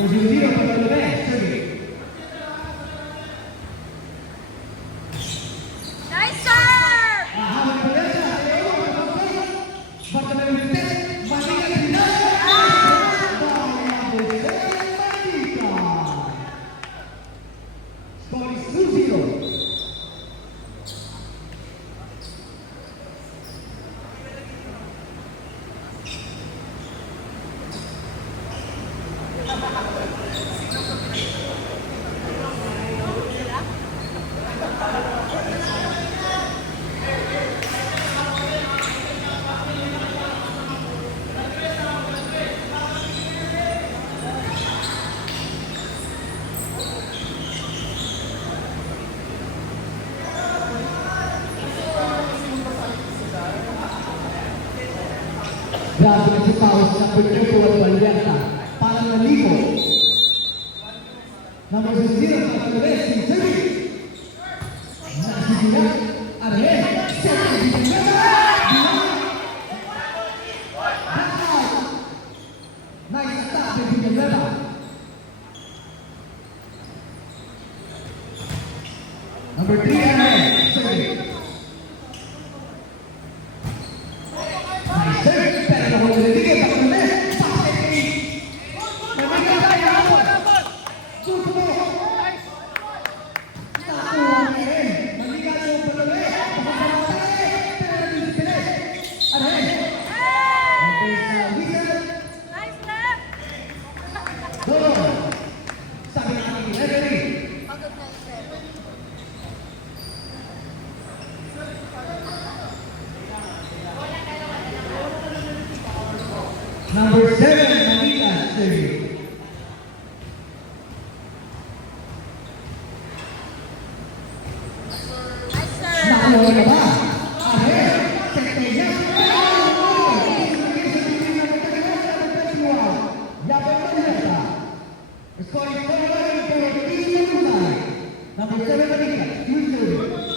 Number 0 para Lube, serving. Nice serve! Hawak ng Vanessa, basta na yung test, matigas nila. Score is 2-0. Grabe na si Paus sa pagkako at Valyanta. Parang naligo. Number 0 para Lube, si Sergi. Nasigila, Arjen, Sergi, nice attack by Villanueva. Number 3, Arjen, Sergi. Nice serve, pero nakuha na rin ang Lube. Number 7, Manila, serving. Nakuha na ba? Arjen, Centella. Laban Valyanta. Scoring 4-1 pero hindi na kulay. Number 7, Manila, serving.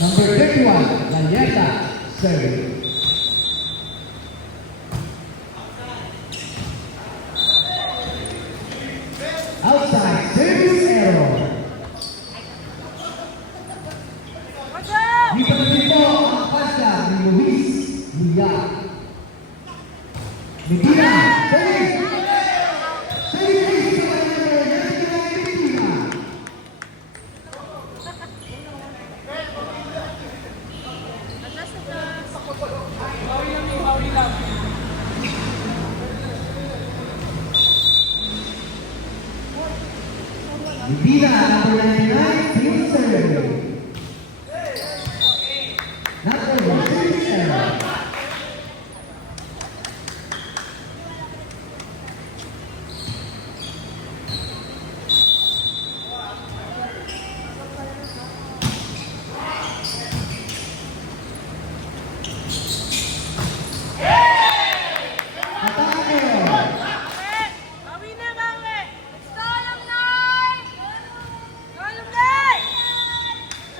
Number 31, Valyanta, serving. Outside, service error. Di pa natin po ang pasta ni Luis Villa. Medina, serving. Medina, number 99, field serve. Number 1, service error.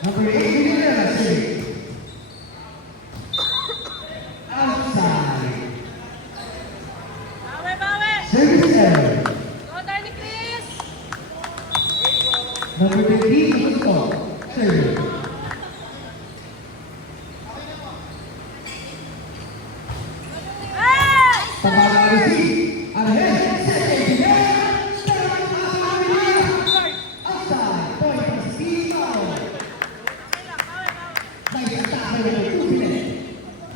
Number 8, Medina, serving. Outside. Service error. Number 15, Gusto, serving. Pagkakang receive. Arjen, second. Outside. Point for speed foul. Nice attack by number 2 minutes.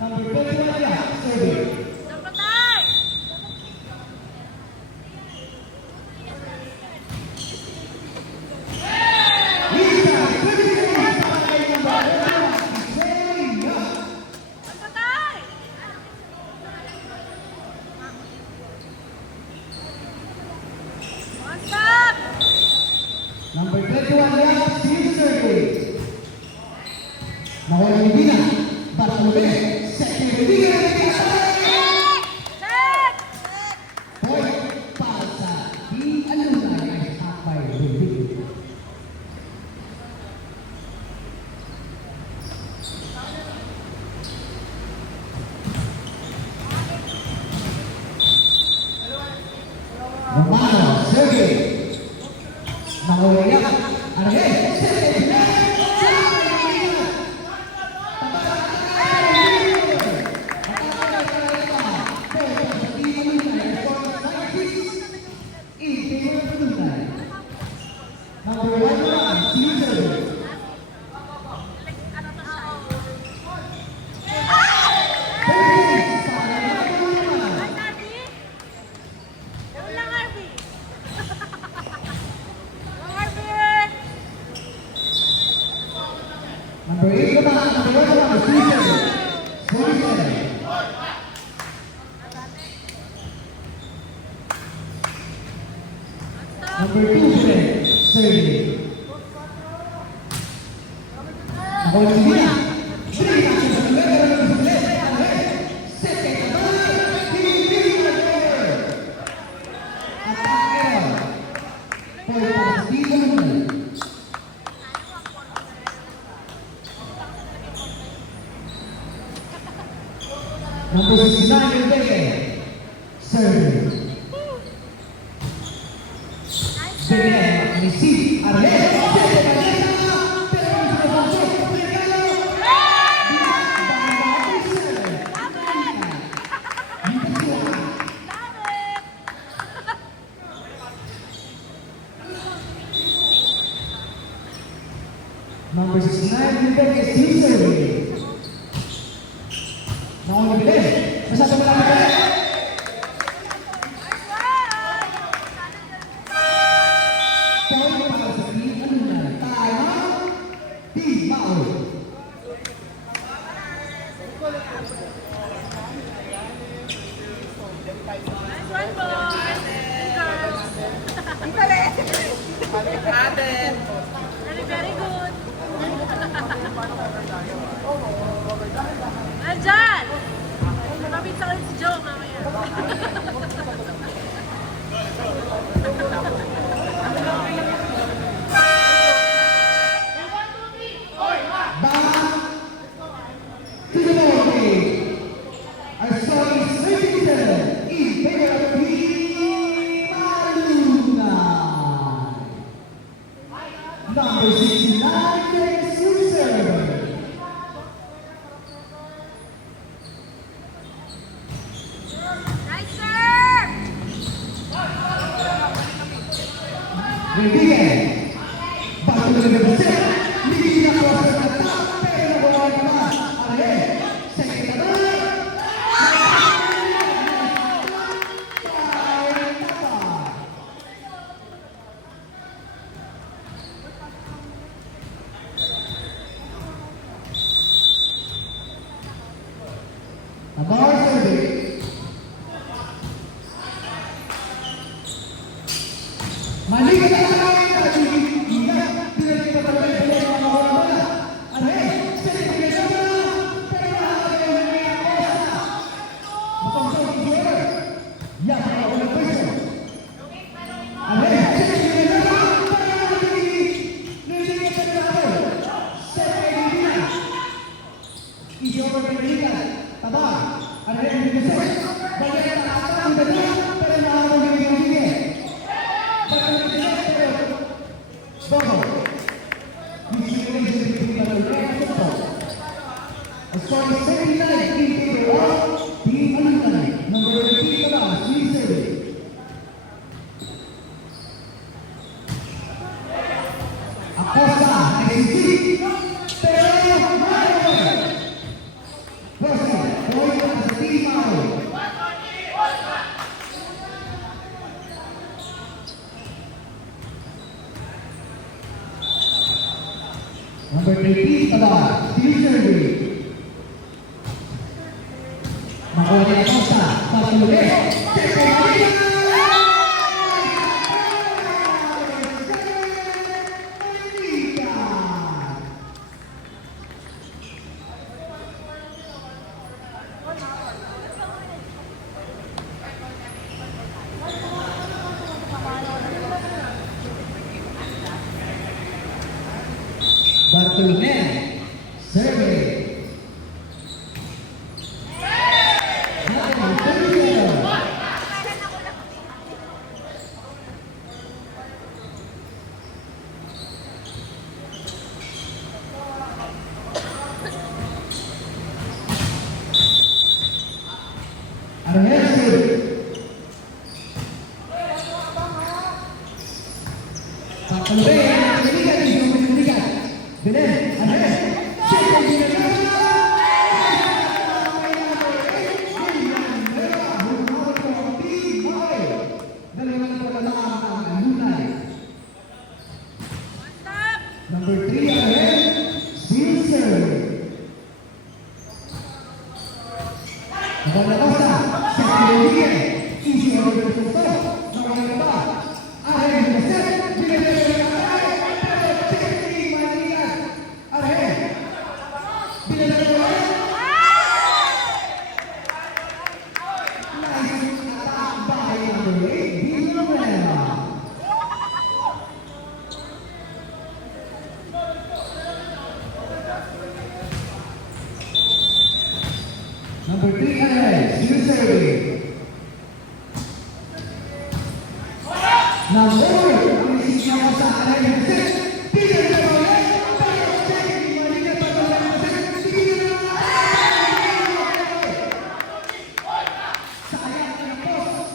Number 21, serving. Number 21, Yap, field serving. Nakuha ni Medina, Bartolome, second Medina, Number 2, Belen. Serving. Ako yung Sibina. Three matches on the level of the left and right. Second number, Pilipinas. Attacker. For Pastilon. Number 69, Enrique. Serving. Belen, receive, Arlene. Number 69, Enrique, still serving. Nauna Belen. Masasa mo lang Belen. Point para sa team Alunan. Time, Team Mao. Nice one, boys. Ang galing. Very, very good. Andyan! Mabitsa ulit si Joe mamaya. Back to the ballgame. Our score is 37 in favor of Team Alunan. Number 69, takes to serve. Nice serve! Bibigyan. Bago na nag-set. Hindi na ko sa kata. Pero nagawa naman. Arlene. Second number. Abar serving. Mali ka na lang! Pinalik pa talaga yung mga bola. Arlene. Second number. Pero nakakaya yung mga bola. Mukhang sa mga yan ang mga bola pwesto. Arlene. Second number. Pero Easy over Pilipinas. Taba. Arlene Pilipinas. Bagay na nakakang dala. Pero nakakang bigay. Bagay na Pilipinas. Pero Bobo. Easy over Pilipinas. A score is 79 in favor of Team Alunan. Number 18 Taba. Sweet serving. Acosta. Exit. Pero Mario. Wilson, point para sa Team Mao. Number 13, Taba, still serving. Makuha ni Acosta, pasang ulit. Second Maria! Bartolome, serving. Arlene serving. Bartolome, Belen, Arlene. Second Number 3, Arlene. Still serving. Nagana Costa. Second Easy over the top. Nagana ba? Arlene Pilipinas. attack by number 8, Villanueva. Number 3, Alex, still serving. Number 4, ang isip niya sa Alex. Tigil na ba yan? Pero check, maligat pa ba yan? Tigil na ba? Sayang na post.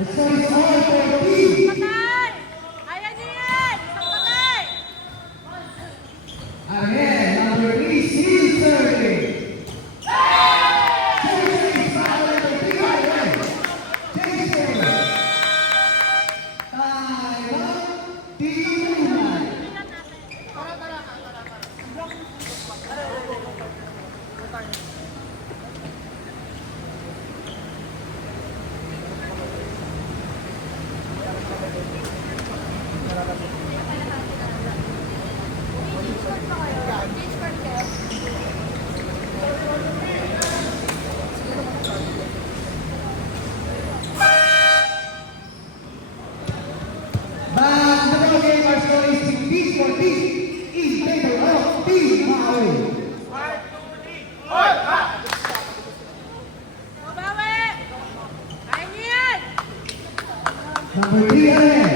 So it's all for team. Patay! Kaya niyo yan! Isang patay! Again, number 3, still serving. Mabawi! Kaya niyo yan! Number 3, Alex.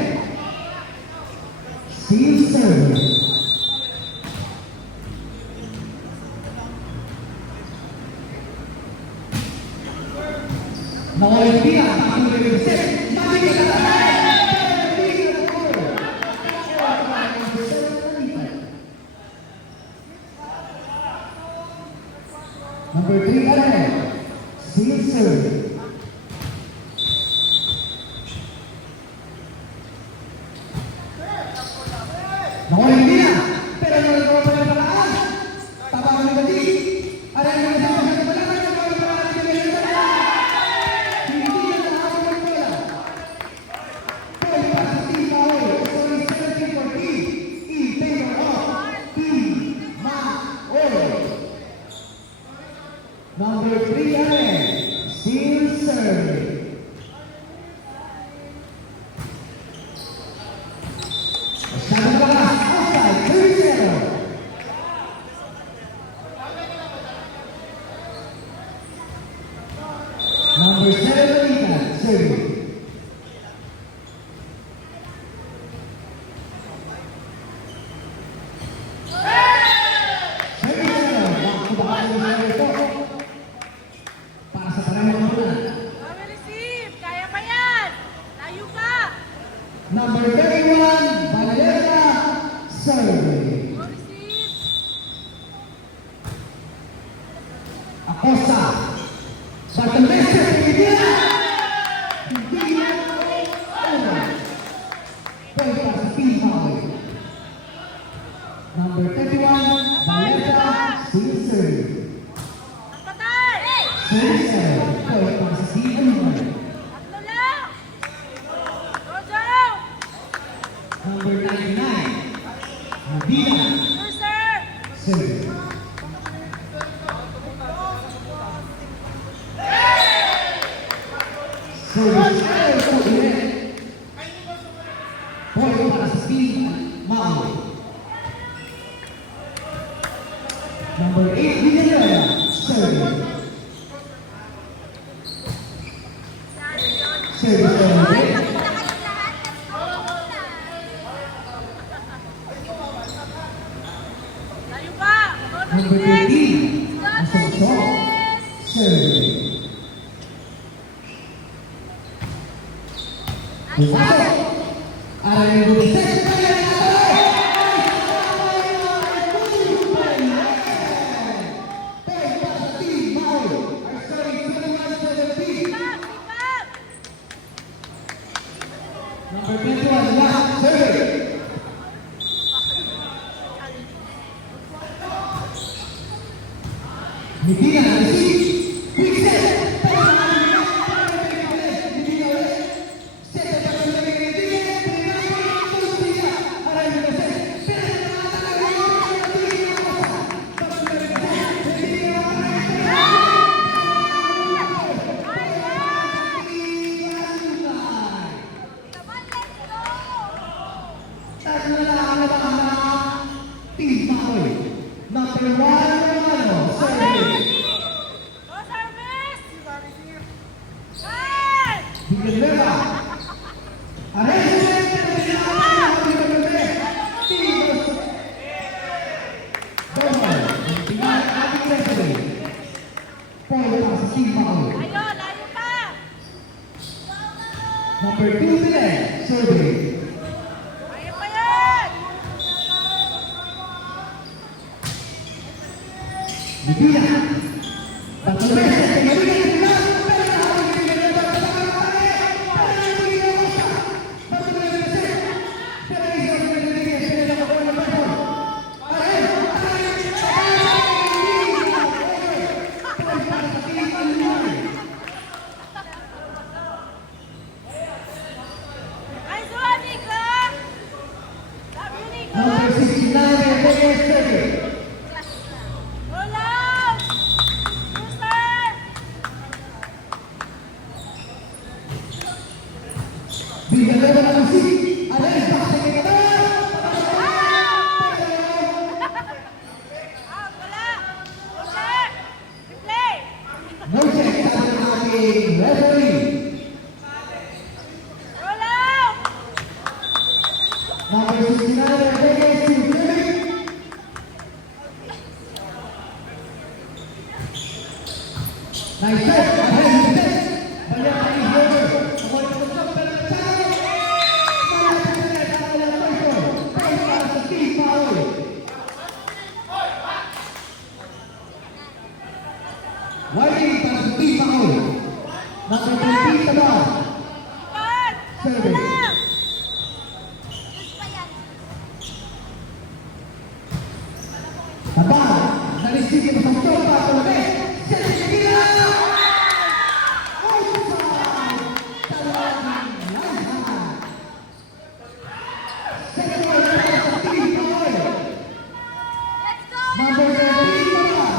Still serving. Nakuha ang set. Number 3, Alex. Still serving. Nakuha pero nalagawa pa ng paraan. Tabangan ng gabi. Aray mo na sa mga kapalaman, nagawa ng paraan ng gabi. Hindi na nakawag ng bola. Pwede pa sa team Maui. Sorry, 17 for team. In favor of Team Maui. Number 3, Alex. Still serving. Masyadong balas. Outside. 3-0. Number 7, Ethan. Serving. Para sa parang mga Mabawi receive! Kaya pa yan! Layo pa! Number 31, Valera serving. Go receive! Acosta. Bartolomé, hindi na. Hindi na. Over. Point para sa Team Maui. Number 31, Valera still serving. Ang patay! 37, point para sa Team Maui. Tatlo lang! Go, Joe! Number 99, Medina Sir, sir! serving. Service error po ulit. Point para sa Team Maui. Number 8, Villanueva serving. Service error ulit. Layo pa! Go, Number Tolites! 13, Asonso serving. Pumasok. Aray mo set. Number 21, last serving. Medina receive. Quick set. Medina ulit. Set at ang lalagay ng Medina. Aray mo set. Number 2 Milen, serving. Kaya pa yan! Medina. Bartolome, Medina, Medina. Pero nahawag ni Medina, Bartolome, pero Medina, Bartolome, pero isang Medina, Medina, nakakuha ng Bartol. Aray! Ay, Zuha, Nico! Love you, Nico! Number 69, Enriquez, serving. Roll out! Booster! Bigyan na ng musik. Aray, bakit ka na? Ah, wala! Booster! Replay! No check sa ating referee. Roll out! Number 69, Enriquez, serving. Nice set. Aray, nice set. Balik ang i-holder. Amoy ko sa pera-pera. Malapit na ang walang person. Pero para sa team foul. Waiting para sa team foul. Number 13, Tabar. Ipan! Serving. Wala! Tabar. Nalisipin sa Tol Bartolome. Sergio! Let's go! Number 13, Tabar.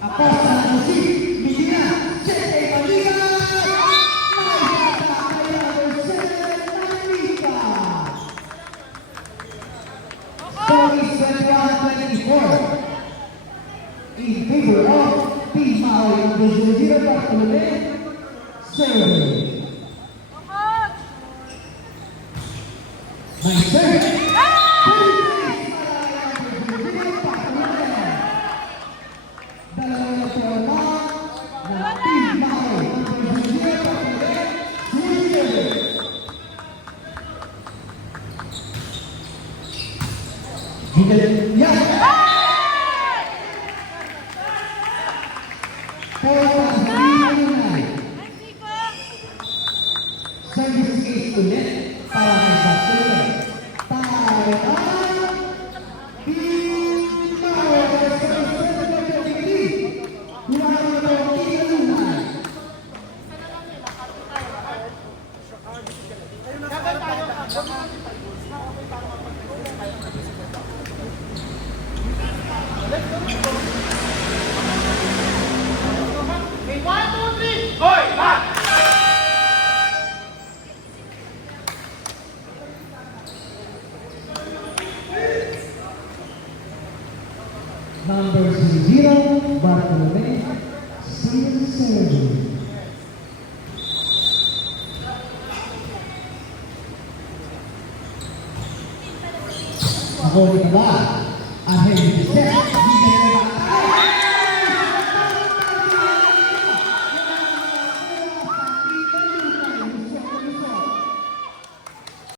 Aposta na musik. Medina. Sete Malika. Naisata kay number 7, Malika. Score is 21-24. In favor of Team Maui number 00, Bartolome. Serving. Bukod! Nice serve. Dalawang na forma ng Team Maui number 00, Bartolome. Serving. Yes! Four points, Manunay. Nice, Nico! Service is ulit para kay Bartolome. Tayo ang Team Maui. Huwag mo ito Manunay. Number 00, Bartolome. Serving. Ako rin ba? Ang heavy set.